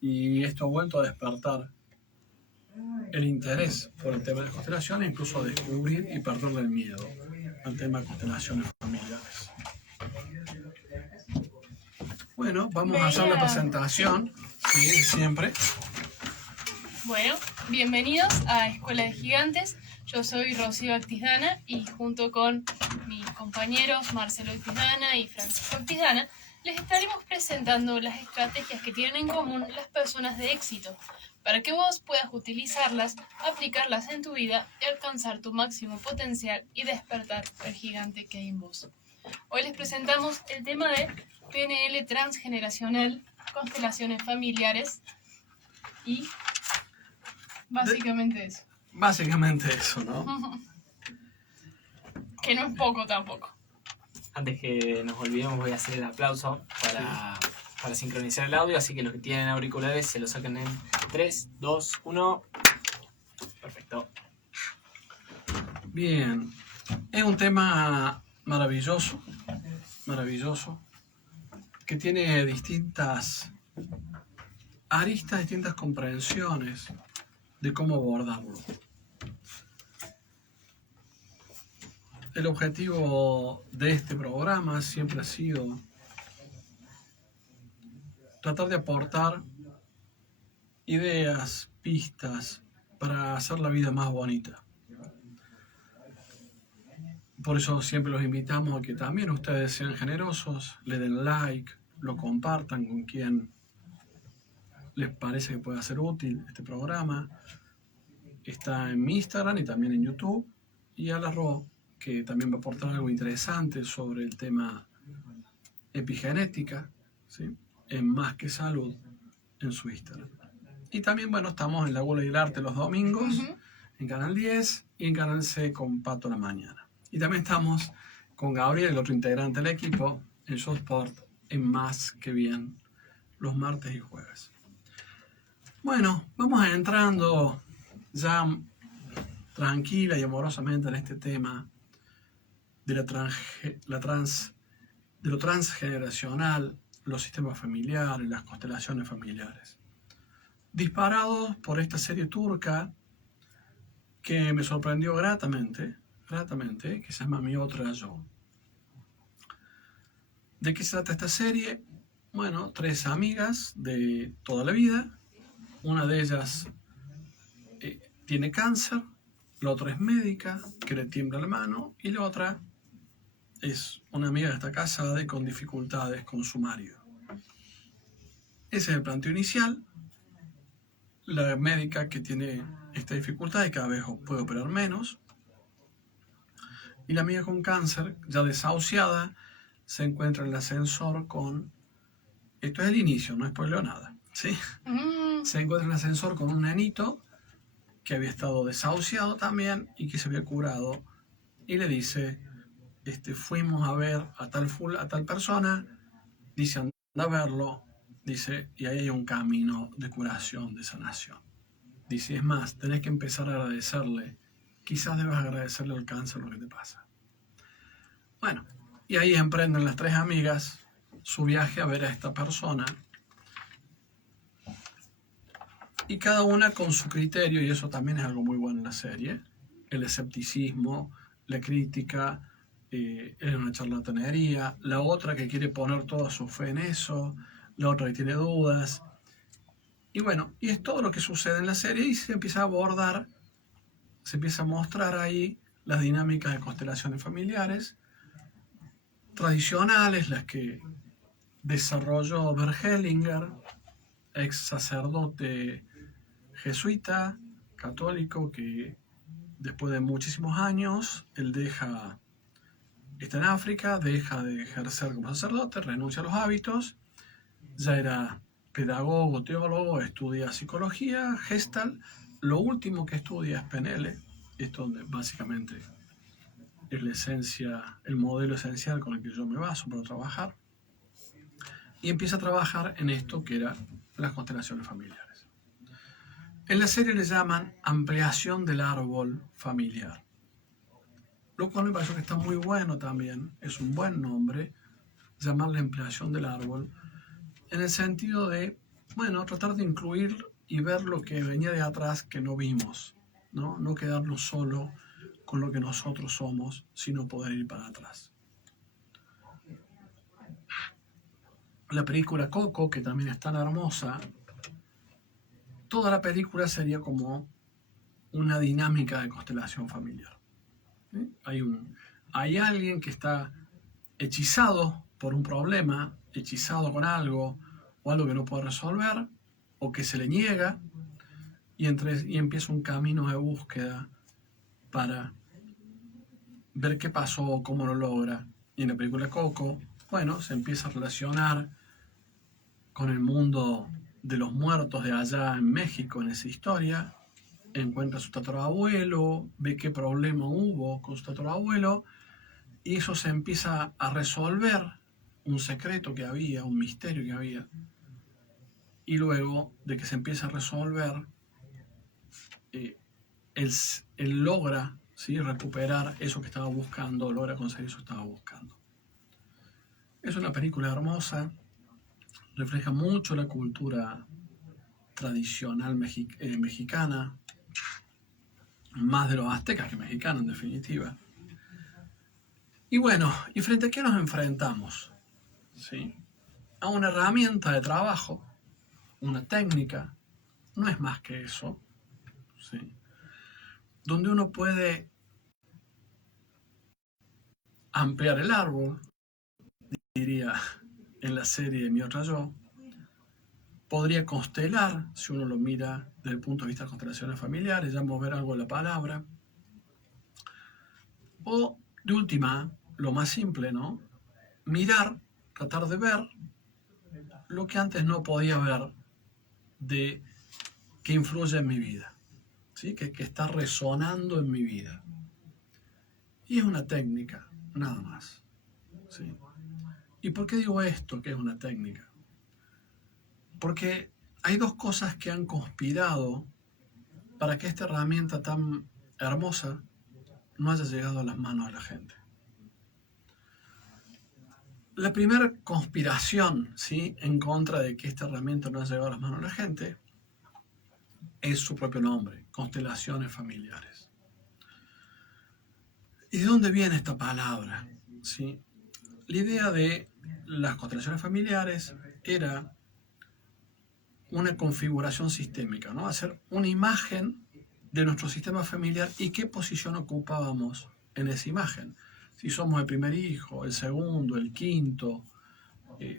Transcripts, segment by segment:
y esto ha vuelto a despertar el interés por el tema de constelaciones, incluso a descubrir y perderle el miedo al tema de constelaciones familiares. Bueno, vamos a hacer la presentación, sí, siempre. Bueno, bienvenidos a Escuela de Gigantes. Yo soy Rocío Actisdana y junto con mis compañeros Marcelo Actisdana y Francisco Actisdana les estaremos presentando las estrategias que tienen en común las personas de éxito para que vos puedas utilizarlas, aplicarlas en tu vida y alcanzar tu máximo potencial y despertar el gigante que hay en vos. Hoy les presentamos el tema de PNL transgeneracional, constelaciones familiares y básicamente eso. Básicamente eso, ¿no? Que no es poco tampoco. Antes que nos olvidemos voy a hacer el aplauso para sincronizar el audio, así que los que tienen auriculares se lo sacan en 3, 2, 1. Perfecto. Bien, es un tema maravilloso, que tiene distintas aristas, distintas comprensiones de cómo abordarlo. El objetivo de este programa siempre ha sido tratar de aportar ideas, pistas para hacer la vida más bonita. Por eso siempre los invitamos a que también ustedes sean generosos, le den like, lo compartan con quien les parece que pueda ser útil este programa. Está en mi Instagram y también en YouTube. Y a la Ro, que también va a aportar algo interesante sobre el tema epigenética, ¿sí? En Más que Salud, en su Instagram. Y también, bueno, estamos en La Gula y el Arte los domingos, en Canal 10 y en Canal C con Pato la Mañana. Y también estamos con Gabriel, el otro integrante del equipo, en Show Sport, en Más que Bien, los martes y jueves. Bueno, vamos entrando ya tranquila y amorosamente en este tema de lo transgeneracional, los sistemas familiares, las constelaciones familiares. Disparados por esta serie turca que me sorprendió gratamente, que se llama Mi Otra Yo. ¿De qué se trata esta serie? Bueno, 3 amigas de toda la vida. Una de ellas tiene cáncer, la otra es médica, que le tiembla la mano, y la otra es una amiga que está casada y con dificultades con su marido. Ese es el planteo inicial. La médica que tiene esta dificultad y cada vez puede operar menos. Y la amiga con cáncer, ya desahuciada, se encuentra en el ascensor con... Esto es el inicio, no spoileo nada, ¿sí? Se encuentra en el ascensor con un nenito que había estado desahuciado también y que se había curado. Y le dice, fuimos a ver a tal persona, dice, anda a verlo, dice, y ahí hay un camino de curación, de sanación. Dice, es más, tenés que empezar a agradecerle. Quizás debas agradecerle al cáncer lo que te pasa. Bueno, y ahí emprenden las 3 amigas su viaje a ver a esta persona. Y cada una con su criterio, y eso también es algo muy bueno en la serie. El escepticismo, la crítica, es una charlatanería. La otra que quiere poner toda su fe en eso. La otra que tiene dudas. Y bueno, y es todo lo que sucede en la serie y se empieza a abordar, se empieza a mostrar ahí las dinámicas de constelaciones familiares tradicionales, las que desarrolló Bert Hellinger, ex sacerdote jesuita, católico, que después de muchísimos años, él está en África, deja de ejercer como sacerdote, renuncia a los hábitos, ya era pedagogo, teólogo, estudia psicología, Gestalt. Lo último que estudia es PNL, esto donde básicamente es la esencia, el modelo esencial con el que yo me baso para trabajar. Y empieza a trabajar en esto que era las constelaciones familiares. En la serie le llaman ampliación del árbol familiar, lo cual me parece que está muy bueno también, es un buen nombre, llamarle ampliación del árbol, en el sentido de bueno, tratar de incluir y ver lo que venía de atrás que no vimos, ¿no? No quedarnos solo con lo que nosotros somos, sino poder ir para atrás. La película Coco, que también es tan hermosa, toda la película sería como una dinámica de constelación familiar. ¿Sí? Hay alguien que está hechizado por un problema, hechizado con algo, o algo que no puede resolver, o que se le niega, y empieza un camino de búsqueda para ver qué pasó, cómo lo logra. Y en la película Coco, bueno, se empieza a relacionar con el mundo de los muertos de allá en México, en esa historia. Encuentra a su tatarabuelo, ve qué problema hubo con su tatarabuelo, y eso se empieza a resolver, un secreto que había, un misterio que había. Y luego de que se empieza a resolver, él logra, ¿sí?, recuperar eso que estaba buscando, logra conseguir eso que estaba buscando. Es una película hermosa, refleja mucho la cultura tradicional mexicana, más de los aztecas que mexicanos en definitiva. Y bueno, ¿y frente a qué nos enfrentamos? ¿Sí? A una herramienta de trabajo, una técnica, no es más que eso, ¿sí?, donde uno puede ampliar el árbol, diría en la serie Mi Otra Yo, podría constelar, si uno lo mira desde el punto de vista de constelaciones familiares, ya mover algo de la palabra, o de última, lo más simple, ¿no?, mirar, tratar de ver lo que antes no podía ver, de que influye en mi vida, ¿sí?, que está resonando en mi vida. Y es una técnica, nada más, ¿sí? ¿Y por qué digo esto, que es una técnica? Porque hay dos cosas que han conspirado para que esta herramienta tan hermosa no haya llegado a las manos de la gente. La primera conspiración, ¿sí?, en contra de que esta herramienta no haya llegado a las manos de la gente es su propio nombre, constelaciones familiares. ¿Y de dónde viene esta palabra? ¿Sí? La idea de las constelaciones familiares era una configuración sistémica, ¿no? Hacer una imagen de nuestro sistema familiar y qué posición ocupábamos en esa imagen. Si somos el primer hijo, el segundo, el quinto,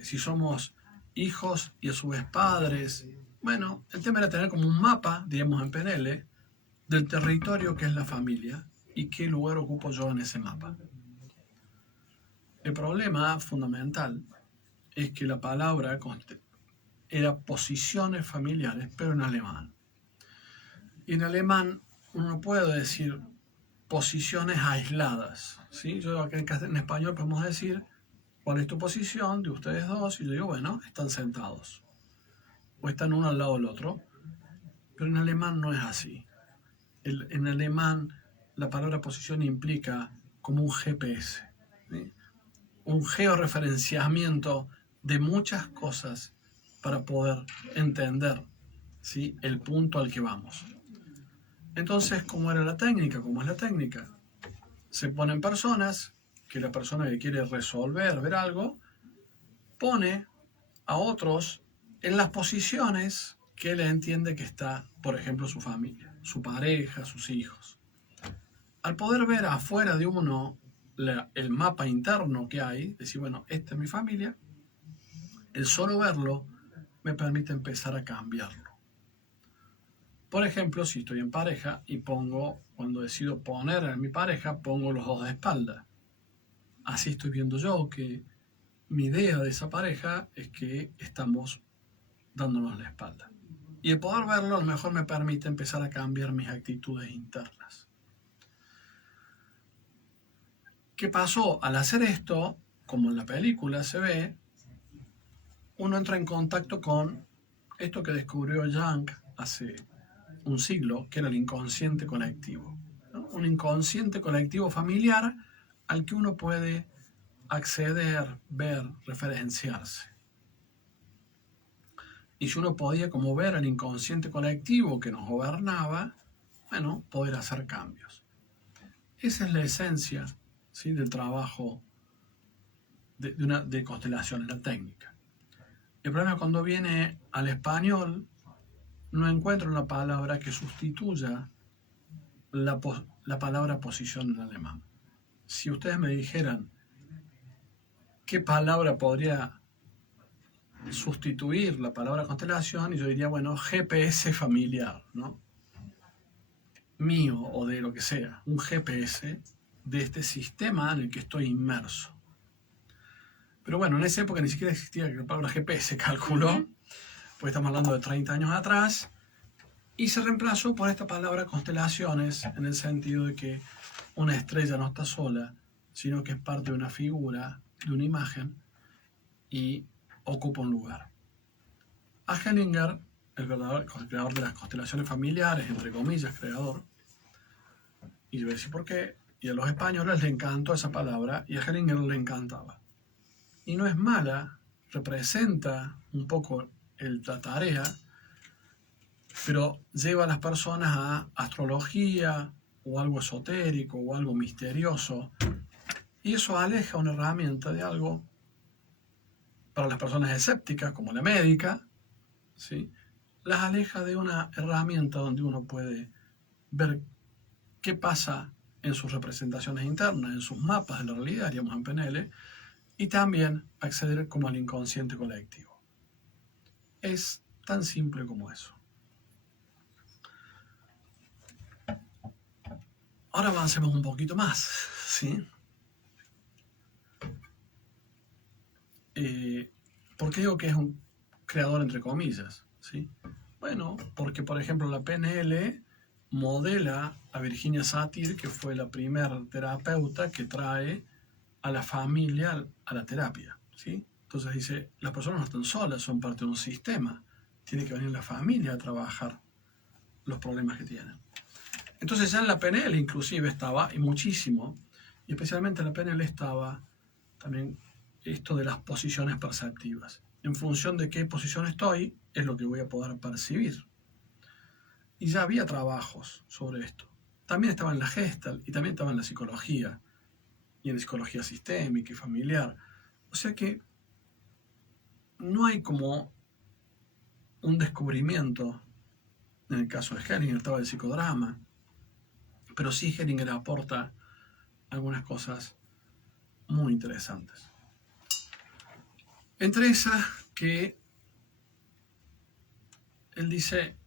si somos hijos y a su vez padres. Bueno, el tema era tener como un mapa, digamos en PNL, del territorio que es la familia y qué lugar ocupo yo en ese mapa. El problema fundamental es que la palabra era posiciones familiares, pero en alemán. Y en alemán uno no puede decir posiciones aisladas, ¿sí? Yo acá en español podemos decir cuál es tu posición de ustedes dos, y yo digo, bueno, están sentados o están uno al lado del otro, pero en alemán no es así. En alemán la palabra posición implica como un GPS, ¿sí?, un georreferenciamiento de muchas cosas para poder entender, ¿sí?, el punto al que vamos. Entonces, ¿cómo era la técnica? ¿Cómo es la técnica? Se ponen personas, que la persona que quiere resolver, ver algo, pone a otros en las posiciones que él entiende que está, por ejemplo, su familia, su pareja, sus hijos. Al poder ver afuera de uno el mapa interno que hay, decir, bueno, esta es mi familia, el solo verlo me permite empezar a cambiarlo. Por ejemplo, si estoy en pareja y cuando decido poner a mi pareja, pongo los dos de espalda. Así estoy viendo yo que mi idea de esa pareja es que estamos dándonos la espalda. Y el poder verlo a lo mejor me permite empezar a cambiar mis actitudes internas. ¿Qué pasó? Al hacer esto, como en la película se ve, uno entra en contacto con esto que descubrió Jung hace un siglo, que era el inconsciente colectivo, ¿no? Un inconsciente colectivo familiar al que uno puede acceder, ver, referenciarse. Y si uno podía como ver el inconsciente colectivo que nos gobernaba, bueno, poder hacer cambios. Esa es la esencia, ¿sí?, del trabajo de constelaciones, la técnica. El problema es cuando viene al español, no encuentro una palabra que sustituya la palabra posición en alemán. Si ustedes me dijeran qué palabra podría sustituir la palabra constelación, y yo diría, bueno, GPS familiar, ¿no? Mío o de lo que sea, un GPS de este sistema en el que estoy inmerso. Pero bueno, en esa época ni siquiera existía la palabra GPS, calculó, pues estamos hablando de 30 años atrás, y se reemplazó por esta palabra constelaciones, en el sentido de que una estrella no está sola, sino que es parte de una figura, de una imagen, y ocupa un lugar. A Hellinger, el creador de las constelaciones familiares, entre comillas, creador, y yo voy a decir por qué, y a los españoles les encantó esa palabra, y a Hellinger le encantaba. Y no es mala, representa un poco la tarea, pero lleva a las personas a astrología, o algo esotérico, o algo misterioso, y eso aleja una herramienta de algo para las personas escépticas, como la médica, ¿sí?, las aleja de una herramienta donde uno puede ver qué pasa en sus representaciones internas, en sus mapas de la realidad, haríamos en PNL, y también acceder como al inconsciente colectivo. Es tan simple como eso. Ahora avancemos un poquito más, ¿sí? ¿Por qué digo que es un creador entre comillas? ¿Sí? Bueno, porque por ejemplo la PNL modela a Virginia Satir, que fue la primera terapeuta que trae a la familia a la terapia, ¿sí? Entonces dice, las personas no están solas, son parte de un sistema. Tiene que venir la familia a trabajar los problemas que tienen. Entonces ya en la PNL inclusive estaba, y muchísimo, y especialmente en la PNL estaba también esto de las posiciones perceptivas. En función de qué posición estoy, es lo que voy a poder percibir. Y ya había trabajos sobre esto. También estaba en la Gestalt y también estaba en la psicología, y en la psicología sistémica y familiar. O sea que no hay como un descubrimiento. En el caso de Hellinger estaba el psicodrama, pero sí Hellinger aporta algunas cosas muy interesantes. Entre esas que él dice,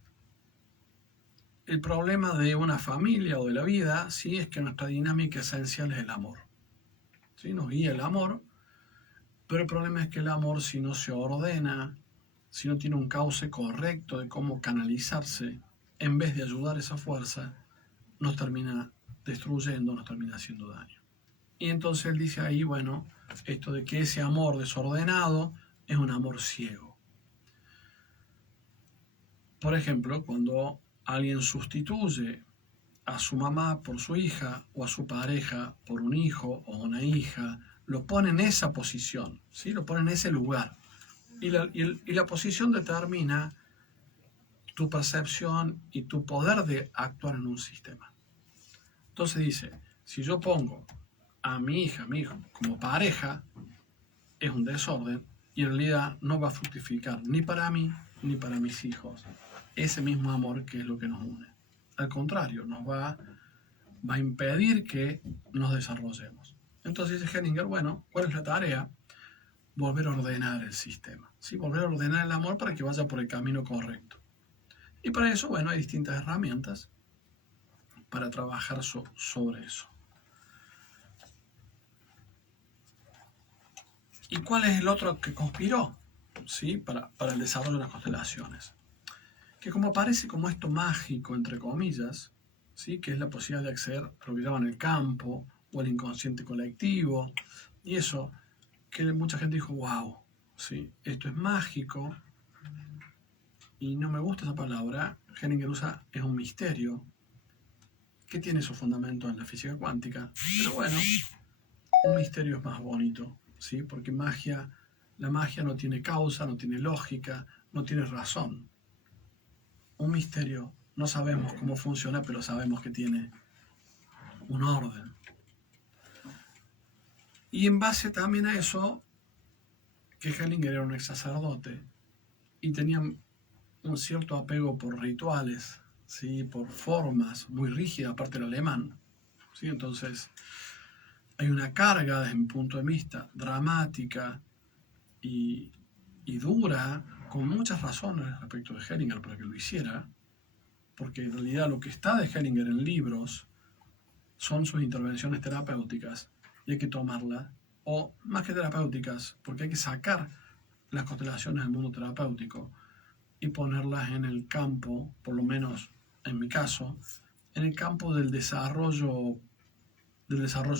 el problema de una familia o de la vida, sí, es que nuestra dinámica esencial es el amor. ¿Sí? Nos guía el amor, pero el problema es que el amor, si no se ordena, si no tiene un cauce correcto de cómo canalizarse, en vez de ayudar esa fuerza, nos termina destruyendo, nos termina haciendo daño. Y entonces él dice ahí, bueno, esto de que ese amor desordenado es un amor ciego. Por ejemplo, cuando alguien sustituye a su mamá por su hija o a su pareja por un hijo o una hija, lo pone en esa posición, ¿sí? Lo pone en ese lugar. Y la posición determina tu percepción y tu poder de actuar en un sistema. Entonces dice, si yo pongo a mi hija, mi hijo, como pareja, es un desorden y en realidad no va a fructificar ni para mí ni para mis hijos ese mismo amor que es lo que nos une. Al contrario, nos va a impedir que nos desarrollemos. Entonces dice Hellinger, bueno, ¿cuál es la tarea? Volver a ordenar el sistema, ¿sí? Volver a ordenar el amor para que vaya por el camino correcto. Y para eso, bueno, hay distintas herramientas para trabajar sobre eso. ¿Y cuál es el otro que conspiró, ¿sí?, para el desarrollo de las constelaciones? Que como aparece como esto mágico, entre comillas, ¿sí?, que es la posibilidad de acceder a lo que llaman el campo o el inconsciente colectivo, y eso, que mucha gente dijo, wow, ¿sí?, esto es mágico, y no me gusta esa palabra. Hellinger usa, es un misterio, que tiene su fundamento en la física cuántica, pero bueno, un misterio es más bonito, ¿sí? Porque la magia no tiene causa, no tiene lógica, no tiene razón. Un misterio, no sabemos cómo funciona, pero sabemos que tiene un orden. Y en base también a eso, que Hellinger era un ex sacerdote y tenía un cierto apego por rituales, ¿sí? Por formas muy rígidas, aparte del alemán, ¿sí? Entonces hay una carga desde mi punto de vista dramática y dura, con muchas razones respecto de Hellinger para que lo hiciera, porque en realidad lo que está de Hellinger en libros son sus intervenciones terapéuticas y hay que tomarlas, o más que terapéuticas, porque hay que sacar las constelaciones del mundo terapéutico y ponerlas en el campo, por lo menos en mi caso, en el campo del desarrollo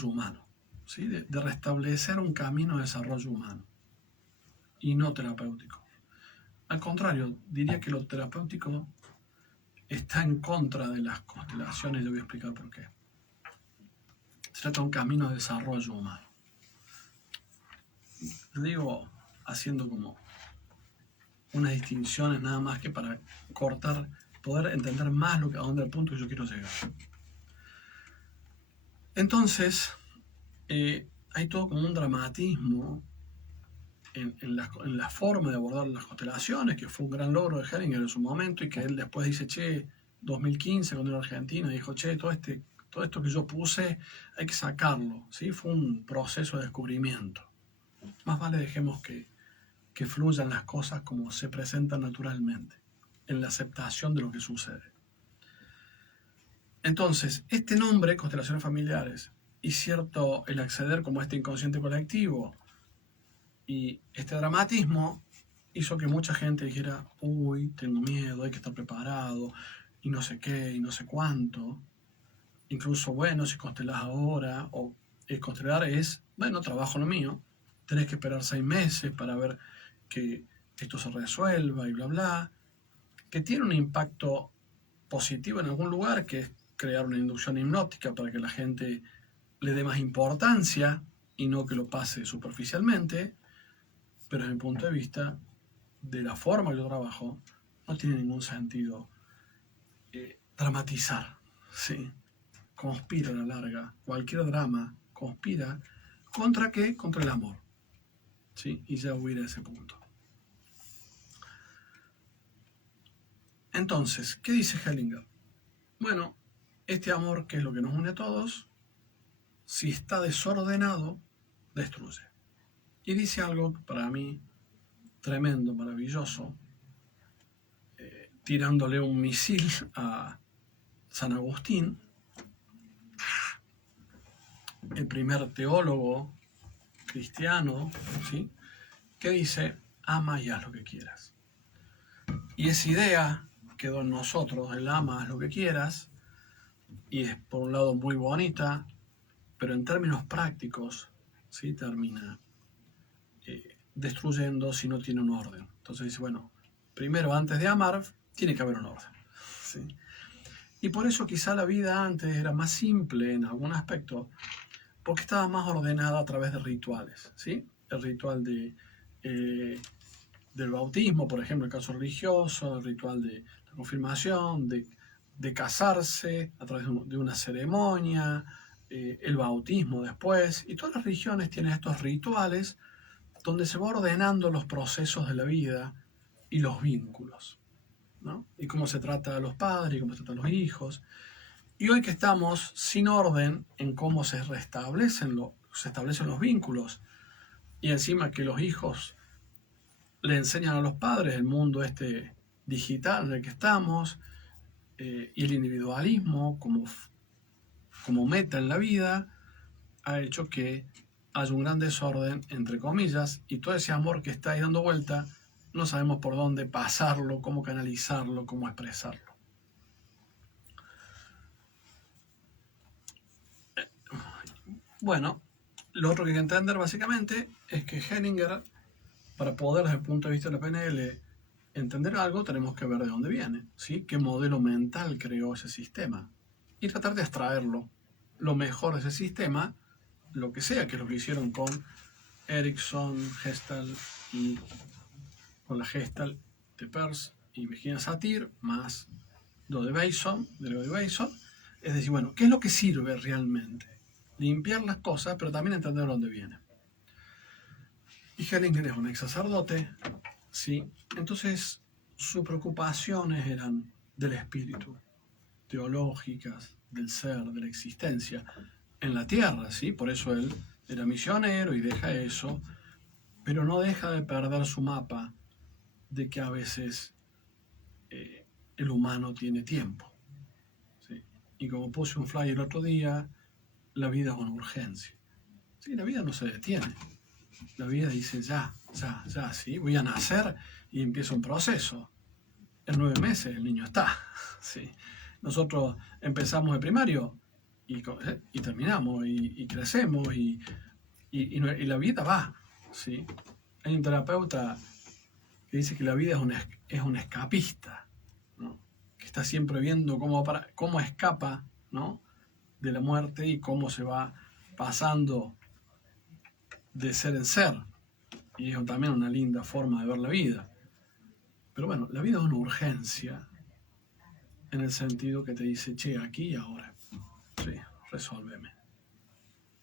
humano, ¿sí? de restablecer un camino de desarrollo humano y no terapéutico. Al contrario, diría que lo terapéutico está en contra de las constelaciones, y le voy a explicar por qué. Se trata de un camino de desarrollo humano. Lo digo haciendo como unas distinciones nada más que para cortar, poder entender más a dónde el punto que yo quiero llegar. Entonces, hay todo como un dramatismo en la forma de abordar las constelaciones, que fue un gran logro de Hellinger en su momento, y que él después dice, 2015, cuando era argentino, dijo, todo esto que yo puse hay que sacarlo, ¿sí? Fue un proceso de descubrimiento. Más vale dejemos que fluyan las cosas como se presentan naturalmente, en la aceptación de lo que sucede. Entonces, este nombre, constelaciones familiares, y cierto el acceder como a este inconsciente colectivo, y este dramatismo hizo que mucha gente dijera, uy, tengo miedo, hay que estar preparado, y no sé qué, y no sé cuánto. Incluso, bueno, si constelás ahora, o constelar es, bueno, trabajo lo mío, tenés que esperar 6 meses para ver que esto se resuelva y bla, bla, que tiene un impacto positivo en algún lugar, que es crear una inducción hipnótica para que la gente le dé más importancia y no que lo pase superficialmente, pero desde mi punto de vista, de la forma que yo trabajo, no tiene ningún sentido dramatizar, ¿sí? Conspira a la larga, cualquier drama conspira, ¿contra qué? Contra el amor, ¿sí? Y ya voy a ir a ese punto. Entonces, ¿qué dice Hellinger? Bueno, este amor, que es lo que nos une a todos, si está desordenado, destruye. Y dice algo para mí tremendo, maravilloso, tirándole un misil a San Agustín, el primer teólogo cristiano, ¿sí? Que dice, ama y haz lo que quieras. Y esa idea quedó en nosotros, el ama, haz lo que quieras, y es por un lado muy bonita, pero en términos prácticos, ¿sí? Termina destruyendo si no tiene un orden. Entonces dice, bueno, primero antes de amar, tiene que haber un orden, ¿sí? Y por eso quizá la vida antes era más simple en algún aspecto, porque estaba más ordenada a través de rituales, ¿sí? El ritual del bautismo, por ejemplo, el caso religioso, el ritual de la confirmación, de casarse a través de una ceremonia, el bautismo después, y todas las religiones tienen estos rituales donde se va ordenando los procesos de la vida y los vínculos, ¿no? Y cómo se trata a los padres, y cómo se trata a los hijos. Y hoy que estamos sin orden en cómo se establecen los vínculos, y encima que los hijos le enseñan a los padres el mundo este digital en el que estamos, y el individualismo como meta en la vida, ha hecho que haya un gran desorden, entre comillas, y todo ese amor que está ahí dando vuelta, no sabemos por dónde pasarlo, cómo canalizarlo, cómo expresarlo. Bueno, lo otro que hay que entender básicamente es que Hellinger, para poder desde el punto de vista de la PNL entender algo, tenemos que ver de dónde viene, ¿sí? ¿Qué modelo mental creó ese sistema? Y tratar de extraerlo, lo mejor de ese sistema, lo que sea, que es lo que hicieron con Erickson, Gestalt y con la Gestalt de Peirce y Virginia Satir, más lo de Bateson, es decir, bueno, ¿qué es lo que sirve realmente? Limpiar las cosas, pero también entender dónde vienen. Y Hellinger es un ex sacerdote, ¿sí? Entonces, sus preocupaciones eran del espíritu, teológicas, del ser, de la existencia, en la tierra, ¿sí? Por eso él era misionero y deja eso, pero no deja de perder su mapa de que a veces el humano tiene tiempo, ¿sí? Y como puse un flyer el otro día, la vida es una urgencia. Sí, la vida no se detiene. La vida dice ya, ¿sí? Voy a nacer y empieza un proceso. En 9 meses el niño está, ¿sí? Nosotros empezamos el primario y terminamos y crecemos y la vida va, ¿sí? Hay un terapeuta que dice que la vida es un escapista, ¿no? Que está siempre viendo cómo escapa, ¿no? De la muerte y cómo se va pasando de ser en ser. Y es también una linda forma de ver la vida. Pero bueno, la vida es una urgencia en el sentido que te dice, che, aquí y ahora. Sí, resuélveme.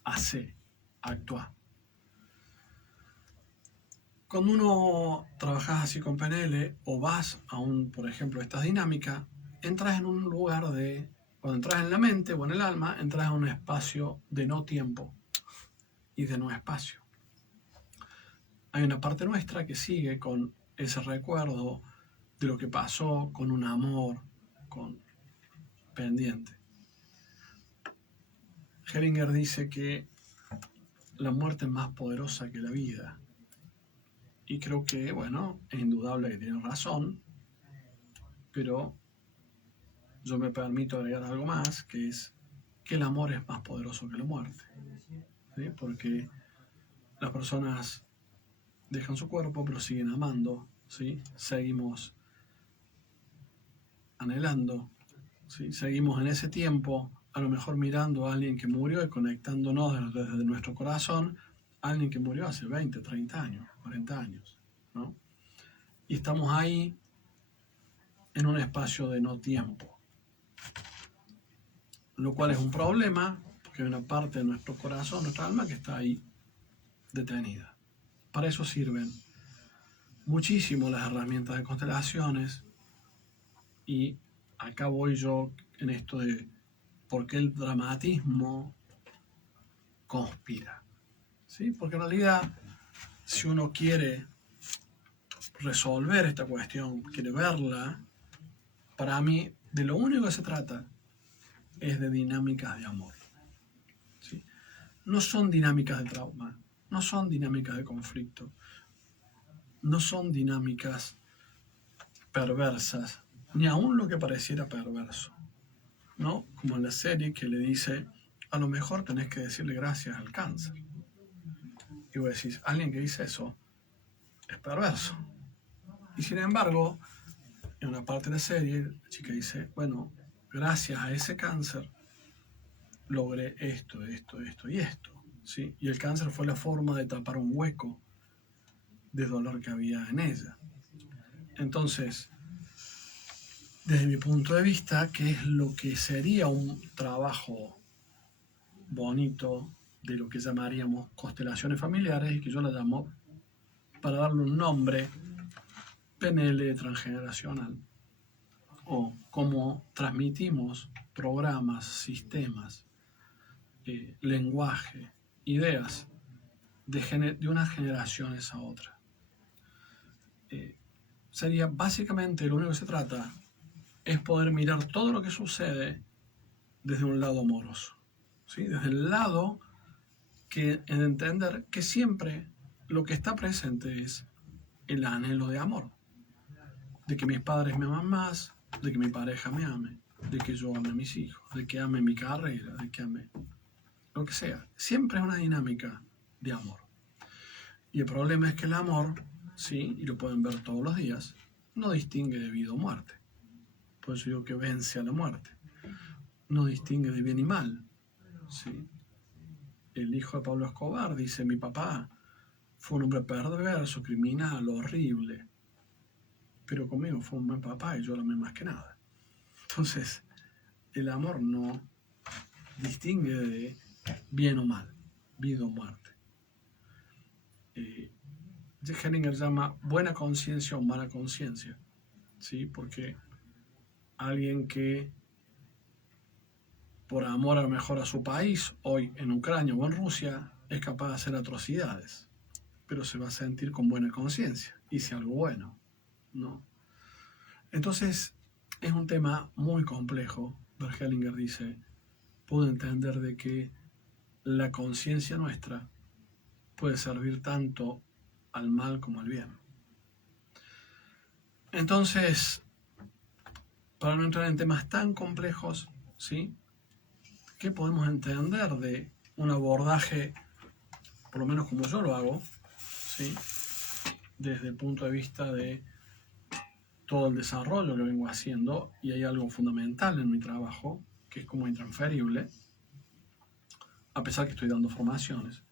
Hacé, actúa. Cuando uno trabajas así con PNL o vas a por ejemplo, esta dinámica, entras en un lugar cuando entras en la mente o en el alma, entras en un espacio de no tiempo y de no espacio. Hay una parte nuestra que sigue con ese recuerdo de lo que pasó, con un amor, con pendiente. Hellinger dice que la muerte es más poderosa que la vida. Y creo que, bueno, es indudable que tiene razón, pero yo me permito agregar algo más, que es que el amor es más poderoso que la muerte, ¿sí? Porque las personas dejan su cuerpo, pero siguen amando, ¿sí? Seguimos anhelando, ¿sí? Seguimos en ese tiempo, a lo mejor mirando a alguien que murió y conectándonos desde nuestro corazón a alguien que murió hace 20, 30 años, 40 años, ¿no? Y estamos ahí en un espacio de no tiempo, lo cual es un problema, porque hay una parte de nuestro corazón, nuestra alma, que está ahí detenida. Para eso sirven muchísimo las herramientas de constelaciones, y acá voy yo en esto de por qué el dramatismo conspira, ¿sí? Porque en realidad, si uno quiere resolver esta cuestión, quiere verla, para mí de lo único que se trata es de dinámicas de amor, ¿sí? No son dinámicas de trauma, no son dinámicas de conflicto, no son dinámicas perversas, ni aún lo que pareciera perverso, ¿no? Como en la serie que le dice, a lo mejor tenés que decirle gracias al cáncer. Y vos decís, alguien que dice eso es perverso. Y sin embargo, en una parte de la serie, la chica dice, bueno, gracias a ese cáncer logré esto y esto, ¿sí? Y el cáncer fue la forma de tapar un hueco de dolor que había en ella. Entonces, desde mi punto de vista, ¿qué es lo que sería un trabajo bonito de lo que llamaríamos constelaciones familiares y que yo la llamo, para darle un nombre, PNL transgeneracional, o cómo transmitimos programas, sistemas, lenguaje, ideas de unas generaciones a otras. Sería básicamente lo único que se trata es poder mirar todo lo que sucede desde un lado amoroso, ¿sí? Desde el lado que en entender que siempre lo que está presente es el anhelo de amor, de que mis padres me aman más, de que mi pareja me ame, de que yo ame a mis hijos, de que ame mi carrera, de que ame lo que sea. Siempre es una dinámica de amor. Y el problema es que el amor, sí, y lo pueden ver todos los días, no distingue de vida o muerte. Por eso digo que vence a la muerte. No distingue de bien y mal, ¿sí? El hijo de Pablo Escobar dice, mi papá fue un hombre perverso, criminal, horrible. pero conmigo fue un buen papá y yo lo amé más que nada. Entonces, el amor no distingue de bien o mal, vida o muerte. Hellinger llama buena conciencia o mala conciencia, ¿sí? Porque alguien que por amor a lo mejor a su país, hoy en Ucrania o en Rusia, es capaz de hacer atrocidades, pero se va a sentir con buena conciencia, hice algo bueno, ¿no? Entonces, es un tema muy complejo. Hellinger dice, puedo entender de que la conciencia nuestra puede servir tanto al mal como al bien. Entonces, para no entrar en temas tan complejos, ¿sí? ¿Qué podemos entender de un abordaje, por lo menos como yo lo hago, ¿sí? Desde el punto de vista de todo el desarrollo que vengo haciendo, y hay algo fundamental en mi trabajo, que es como intransferible, a pesar que estoy dando formaciones.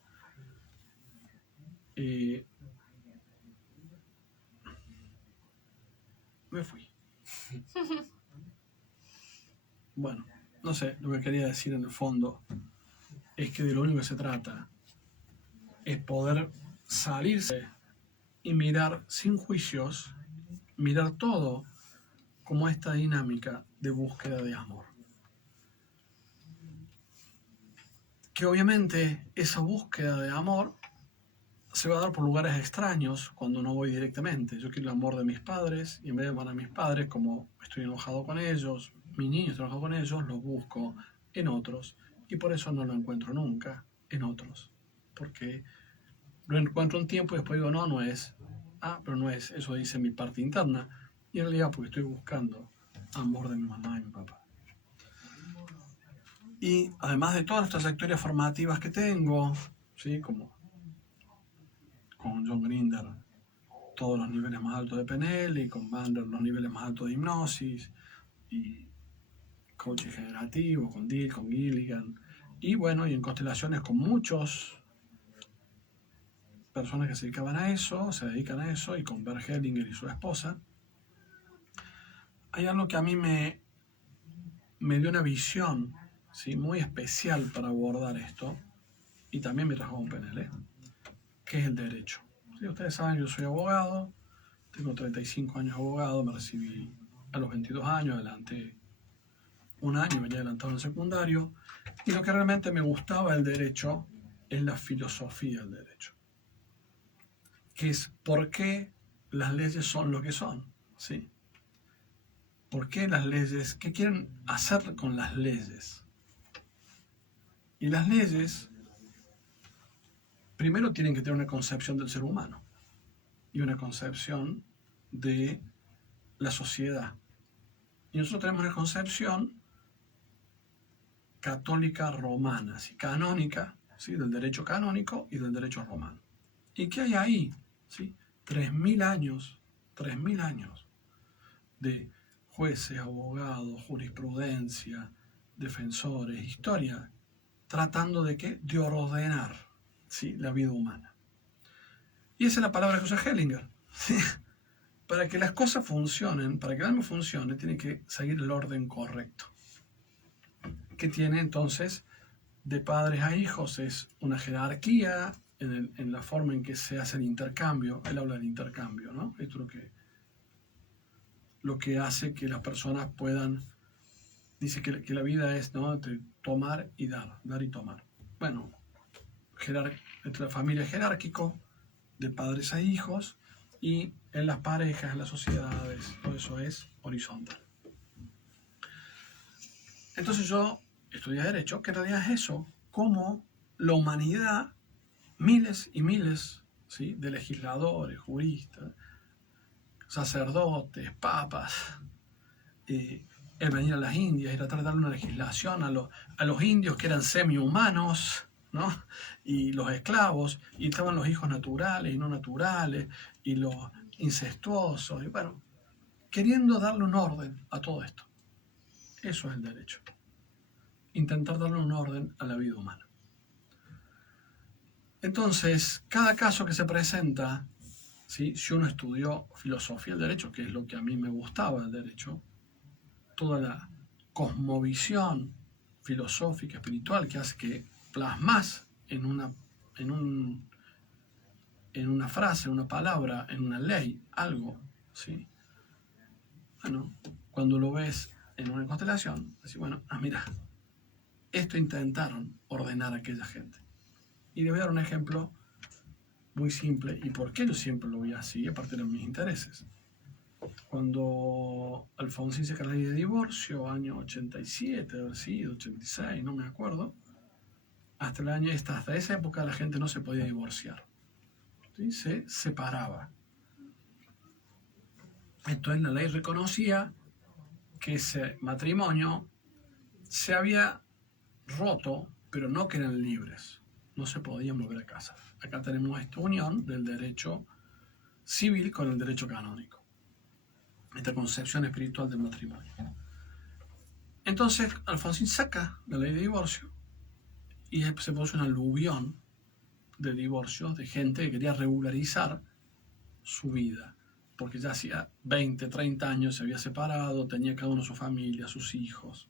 Me fui. Bueno, no sé, lo que quería decir en el fondo es que de lo único que se trata es poder salirse y mirar sin juicios, mirar todo como esta dinámica de búsqueda de amor. Que obviamente esa búsqueda de amor se va a dar por lugares extraños cuando no voy directamente. Yo quiero el amor de mis padres y en vez de amar a mis padres, como estoy enojado con ellos, mis niños están enojados con ellos, los busco en otros y por eso no lo encuentro nunca en otros. Porque lo encuentro un tiempo y después digo, no es. Pero no es, eso dice mi parte interna. Y en realidad porque estoy buscando amor de mi mamá y mi papá. Y además de todas las trayectorias formativas que tengo, ¿sí? Como con John Grinder, todos los niveles más altos de PNL, y con Bandler los niveles más altos de hipnosis, y coaching generativo, con Dill, con Gilligan, y bueno, y en constelaciones con muchos personas que se dedicaban a eso, se dedican a eso, y con Bert Hellinger y su esposa, hay algo que a mí me dio una visión, ¿sí? Muy especial para abordar esto, y también me trajo un PNL, que es el derecho. ¿Sí? Ustedes saben, yo soy abogado, tengo 35 años de abogado, me recibí a los 22 años, adelanté un año, venía adelantado en el secundario, y lo que realmente me gustaba del derecho es la filosofía del derecho, que es por qué las leyes son lo que son, ¿sí? ¿Por qué las leyes? ¿Qué quieren hacer con las leyes? Y las leyes, primero tienen que tener una concepción del ser humano y una concepción de la sociedad. Y nosotros tenemos una concepción católica romana, ¿sí? Canónica, ¿sí? Del derecho canónico y del derecho romano. ¿Y qué hay ahí? ¿Sí? 3.000 años de jueces, abogados, jurisprudencia, defensores, historia, tratando de ¿qué? De ordenar, ¿sí? La vida humana. Y esa es la palabra que usa Hellinger, ¿sí? Para que las cosas funcionen, para que algo funcione, tiene que seguir el orden correcto. Que tiene entonces de padres a hijos, es una jerarquía en la forma en que se hace el intercambio. Él habla del intercambio, ¿no? Esto es lo que hace que las personas puedan, dice que la vida es, ¿no? De tomar y dar y tomar. Bueno, entre la familia es jerárquico, de padres a hijos, y en las parejas, en las sociedades, todo eso es horizontal. Entonces yo estudié Derecho, que en realidad es eso, cómo la humanidad, miles y miles, ¿sí? De legisladores, juristas, sacerdotes, papas, el venir a las Indias y tratar de darle una legislación a los indios que eran semi-humanos, ¿no? Y los esclavos, y estaban los hijos naturales y no naturales, y los incestuosos, y bueno, queriendo darle un orden a todo esto. Eso es el derecho. Intentar darle un orden a la vida humana. Entonces, cada caso que se presenta ¿sí? Si uno estudió filosofía del derecho, que es lo que a mí me gustaba del derecho, toda la cosmovisión filosófica, espiritual, que hace que plasmas en una frase, en una palabra, en una ley, algo, ¿sí? Bueno, cuando lo ves en una constelación, decís, bueno, mira, esto intentaron ordenar a aquella gente. Y le voy a dar un ejemplo muy simple, y por qué yo siempre lo vi así, aparte de mis intereses. Cuando Alfonsín saca la ley de divorcio, año 87, haber sido, 86, no me acuerdo, hasta esa época la gente no se podía divorciar, ¿sí? Se separaba. Entonces la ley reconocía que ese matrimonio se había roto, pero no que eran libres, no se podían volver a casar. Acá tenemos esta unión del derecho civil con el derecho canónico, esta concepción espiritual del matrimonio. Entonces Alfonsín saca la ley de divorcio y se produce una aluvión de divorcios, de gente que quería regularizar su vida, porque ya hacía 20, 30 años se había separado, tenía cada uno su familia, sus hijos,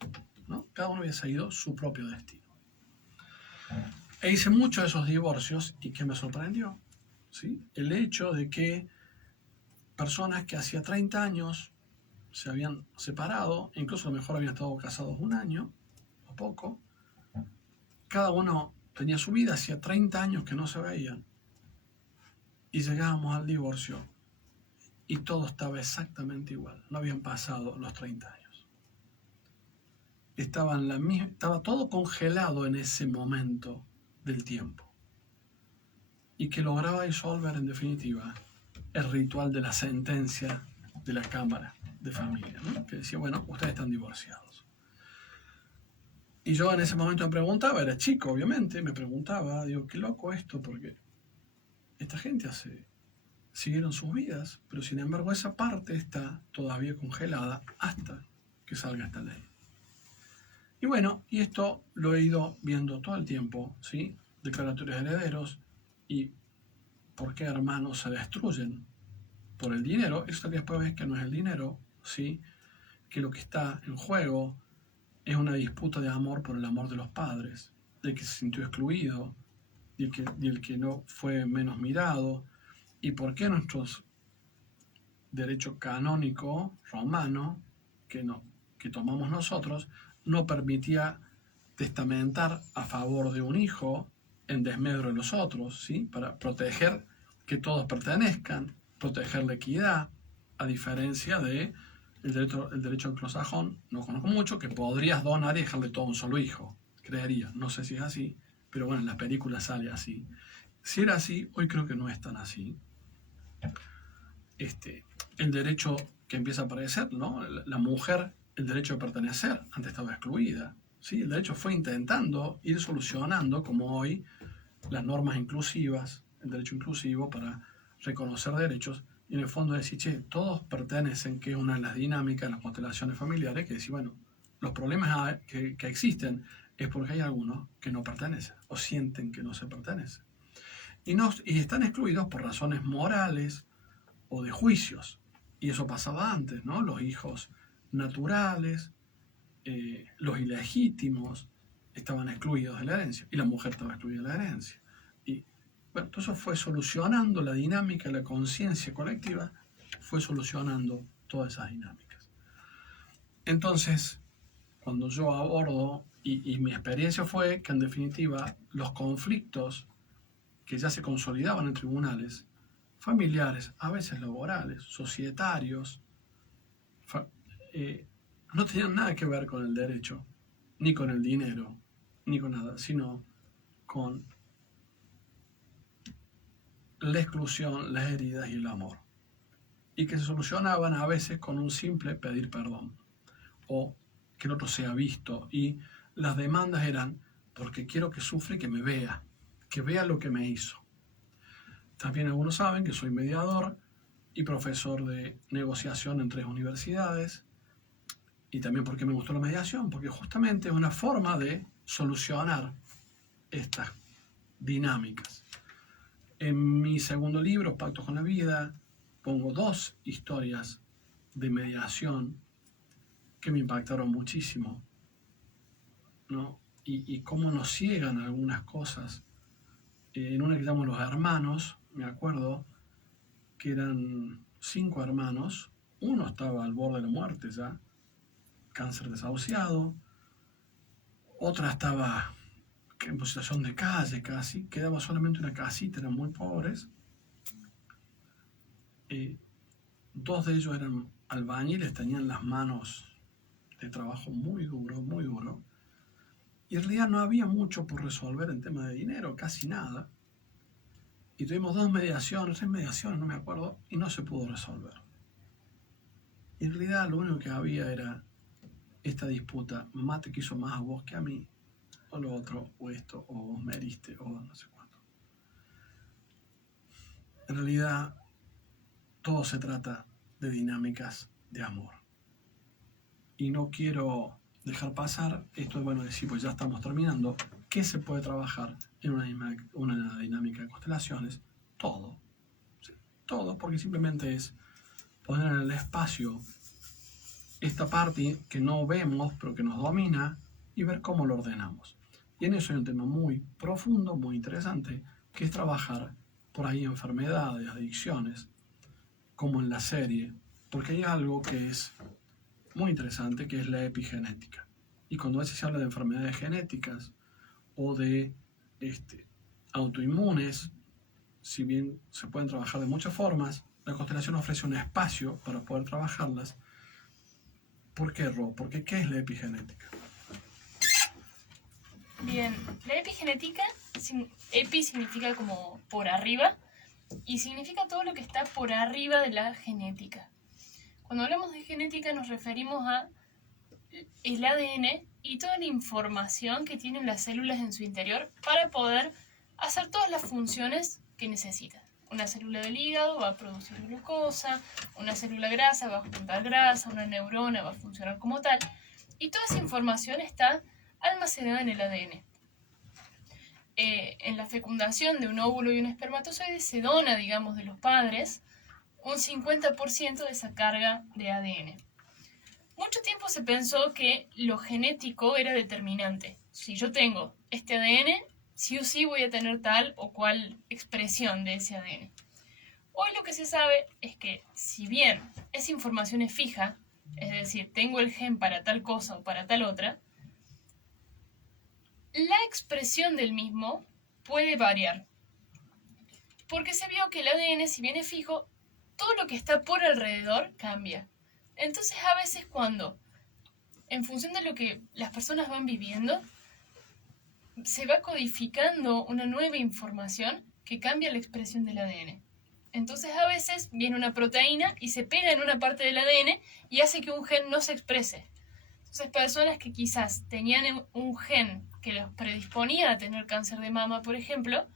¿no? Cada uno había seguido su propio destino. E hice muchos de esos divorcios, y que me sorprendió, ¿sí? El hecho de que personas que hacía 30 años se habían separado, incluso a lo mejor habían estado casados un año o poco, cada uno tenía su vida, hacía 30 años que no se veían, y llegábamos al divorcio y todo estaba exactamente igual, no habían pasado los 30 años. Estaba todo congelado en ese momento del tiempo, y que lograba disolver en definitiva el ritual de la sentencia de la Cámara de Familia, ¿no? Que decía, bueno, ustedes están divorciados. Y yo en ese momento me preguntaba, era chico obviamente, me preguntaba, digo, qué loco esto, porque esta gente siguieron sus vidas, pero sin embargo esa parte está todavía congelada hasta que salga esta ley. Y bueno, y esto lo he ido viendo todo el tiempo, ¿sí? Declaratorios de herederos, y por qué hermanos se destruyen por el dinero. Esto que después ves que no es el dinero, ¿sí? Que lo que está en juego es una disputa de amor por el amor de los padres, del que se sintió excluido, y el que no fue menos mirado. ¿Y por qué nuestros derecho canónico romano, que tomamos nosotros, no permitía testamentar a favor de un hijo en desmedro de los otros, ¿sí? Para proteger que todos pertenezcan, proteger la equidad, a diferencia de el derecho anglosajón, no conozco mucho, que podrías donar y dejarle todo a un solo hijo, creería, no sé si es así, pero bueno, en las películas sale así. Si era así, hoy creo que no es tan así. El derecho que empieza a aparecer, ¿no? La mujer, el derecho de pertenecer, antes estaba excluida, ¿sí? El derecho fue intentando ir solucionando, como hoy, las normas inclusivas, el derecho inclusivo para reconocer derechos, y en el fondo decir, che, todos pertenecen, que es una de las dinámicas de las constelaciones familiares, que decir, bueno, los problemas que existen es porque hay algunos que no pertenecen, o sienten que no se pertenecen. Y están excluidos por razones morales o de juicios. Y eso pasaba antes, ¿no? Los hijos naturales, los ilegítimos, estaban excluidos de la herencia, y la mujer estaba excluida de la herencia. Y bueno, todo eso fue solucionando la dinámica, la conciencia colectiva, fue solucionando todas esas dinámicas. Entonces, cuando yo abordo, y mi experiencia fue que en definitiva los conflictos que ya se consolidaban en tribunales, familiares, a veces laborales, societarios, no tenían nada que ver con el derecho, ni con el dinero, ni con nada, sino con la exclusión, las heridas y el amor. Y que se solucionaban a veces con un simple pedir perdón, o que el otro sea visto. Y las demandas eran, porque quiero que sufra y que me vea, que vea lo que me hizo. También algunos saben que soy mediador y profesor de negociación en 3 universidades. Y también porque me gustó la mediación, porque justamente es una forma de solucionar estas dinámicas. En mi segundo libro, Pactos con la Vida, pongo 2 historias de mediación que me impactaron muchísimo, ¿no? Y cómo nos ciegan algunas cosas. En una que llamo Los Hermanos, me acuerdo que eran 5 hermanos. Uno estaba al borde de la muerte ya, cáncer desahuciado. Otra estaba en situación de calle casi, quedaba solamente una casita, eran muy pobres. 2 de ellos eran albañiles, tenían las manos de trabajo muy duro, muy duro. Y en realidad no había mucho por resolver en tema de dinero, casi nada. Y tuvimos 3 mediaciones, no me acuerdo, y no se pudo resolver. Y en realidad lo único que había era esta disputa: mamá te quiso más a vos que a mí, o lo otro, o esto, o vos me heriste, o no sé cuánto. En realidad todo se trata de dinámicas de amor. Y no quiero dejar pasar esto, bueno, decir, pues ya estamos terminando, ¿qué se puede trabajar en una dinámica de constelaciones? Todo. ¿Sí? Todo, porque simplemente es poner en el espacio esta parte que no vemos, pero que nos domina, y ver cómo lo ordenamos. Y en eso hay un tema muy profundo, muy interesante, que es trabajar por ahí enfermedades, adicciones, como en la serie, porque hay algo que es muy interesante, que es la epigenética. Y cuando a veces se habla de enfermedades genéticas o de autoinmunes, si bien se pueden trabajar de muchas formas, la constelación ofrece un espacio para poder trabajarlas. ¿Por qué, Ro? Porque ¿qué es la epigenética? Bien, la epigenética, epi significa como por arriba, y significa todo lo que está por arriba de la genética. Cuando hablamos de genética nos referimos a el ADN y toda la información que tienen las células en su interior para poder hacer todas las funciones que necesitan. Una célula del hígado va a producir glucosa, una célula grasa va a juntar grasa, una neurona va a funcionar como tal, y toda esa información está almacenada en el ADN. En la fecundación de un óvulo y un espermatozoide se dona, digamos, de los padres un 50% de esa carga de ADN. Mucho tiempo se pensó que lo genético era determinante. Si yo tengo este ADN, sí o sí voy a tener tal o cual expresión de ese ADN. Hoy lo que se sabe es que si bien esa información es fija, es decir, tengo el gen para tal cosa o para tal otra, la expresión del mismo puede variar. Porque se vio que el ADN, si bien es fijo, todo lo que está por alrededor cambia. Entonces a veces cuando, en función de lo que las personas van viviendo, se va codificando una nueva información que cambia la expresión del ADN. Entonces a veces viene una proteína y se pega en una parte del ADN y hace que un gen no se exprese. Entonces personas que quizás tenían un gen que los predisponía a tener cáncer de mama, por ejemplo,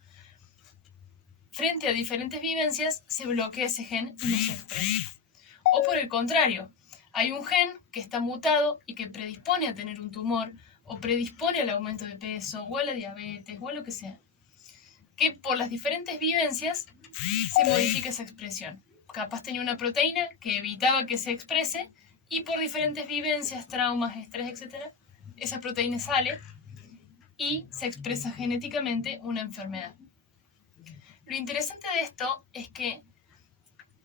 frente a diferentes vivencias se bloquea ese gen y no se expresa. O por el contrario, hay un gen que está mutado y que predispone a tener un tumor, o predispone al aumento de peso, o a la diabetes, o a lo que sea, que por las diferentes vivencias se modifica esa expresión. Capaz tenía una proteína que evitaba que se exprese, y por diferentes vivencias, traumas, estrés, etc., esa proteína sale y se expresa genéticamente una enfermedad. Lo interesante de esto es que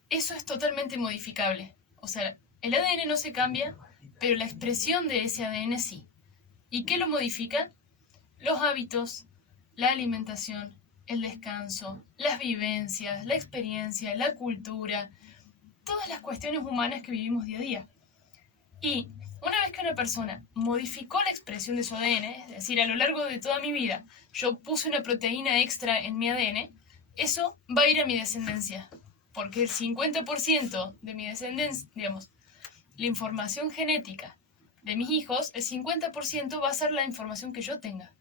eso es totalmente modificable. O sea, el ADN no se cambia, pero la expresión de ese ADN sí. ¿Y qué lo modifica? Los hábitos, la alimentación, el descanso, las vivencias, la experiencia, la cultura, todas las cuestiones humanas que vivimos día a día. Y una vez que una persona modificó la expresión de su ADN, es decir, a lo largo de toda mi vida, yo puse una proteína extra en mi ADN, eso va a ir a mi descendencia. Porque el 50% de mi descendencia, digamos, la información genética de mis hijos, el 50% va a ser la información que yo tenga.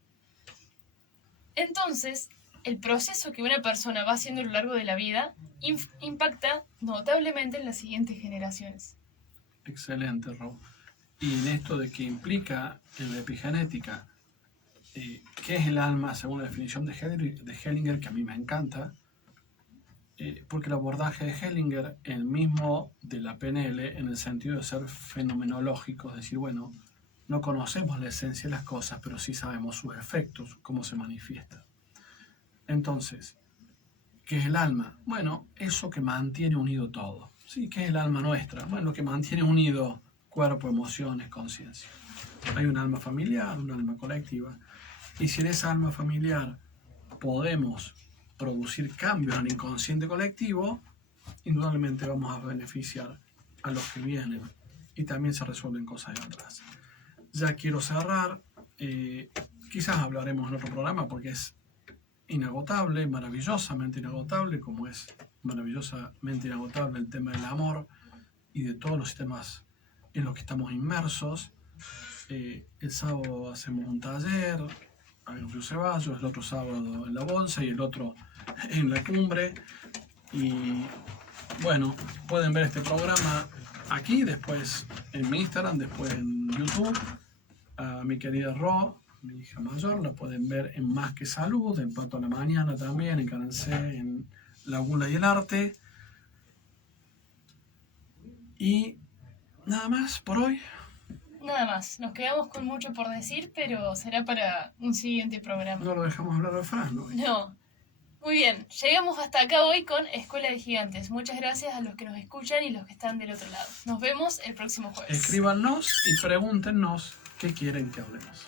Entonces, el proceso que una persona va haciendo a lo largo de la vida impacta notablemente en las siguientes generaciones. Excelente, Ro. Y en esto de qué implica en la epigenética, ¿qué es el alma según la definición de Hellinger, que a mí me encanta? porque el abordaje de Hellinger, el mismo de la PNL, en el sentido de ser fenomenológico, es decir, bueno, no conocemos la esencia de las cosas, pero sí sabemos sus efectos, cómo se manifiestan. Entonces, ¿qué es el alma? Bueno, eso que mantiene unido todo. ¿Sí? ¿Qué es el alma nuestra? Bueno, lo que mantiene unido cuerpo, emociones, conciencia. Hay un alma familiar, un alma colectiva. Y si en esa alma familiar podemos producir cambios en el inconsciente colectivo, indudablemente vamos a beneficiar a los que vienen. Y también se resuelven cosas de atrás. Ya quiero cerrar. Quizás hablaremos en otro programa porque es inagotable, maravillosamente inagotable, como es maravillosamente inagotable el tema del amor y de todos los sistemas en los que estamos inmersos. El sábado hacemos un taller en Río Ceballos, el otro sábado en la Bolsa y el otro en la Cumbre. Y bueno, pueden ver este programa aquí, después en mi Instagram, después en YouTube. A mi querida Ro, mi hija mayor, la pueden ver en Más que Salud, en Pato a la Mañana también, en Canal C, en La Gula y el Arte. Y nada más por hoy. Nada más, nos quedamos con mucho por decir, pero será para un siguiente programa. No lo dejamos hablar a Fran, ¿no? No. Muy bien, llegamos hasta acá hoy con Escuela de Gigantes. Muchas gracias a los que nos escuchan y los que están del otro lado. Nos vemos el próximo jueves. Escríbanos y pregúntenos qué quieren que hablemos.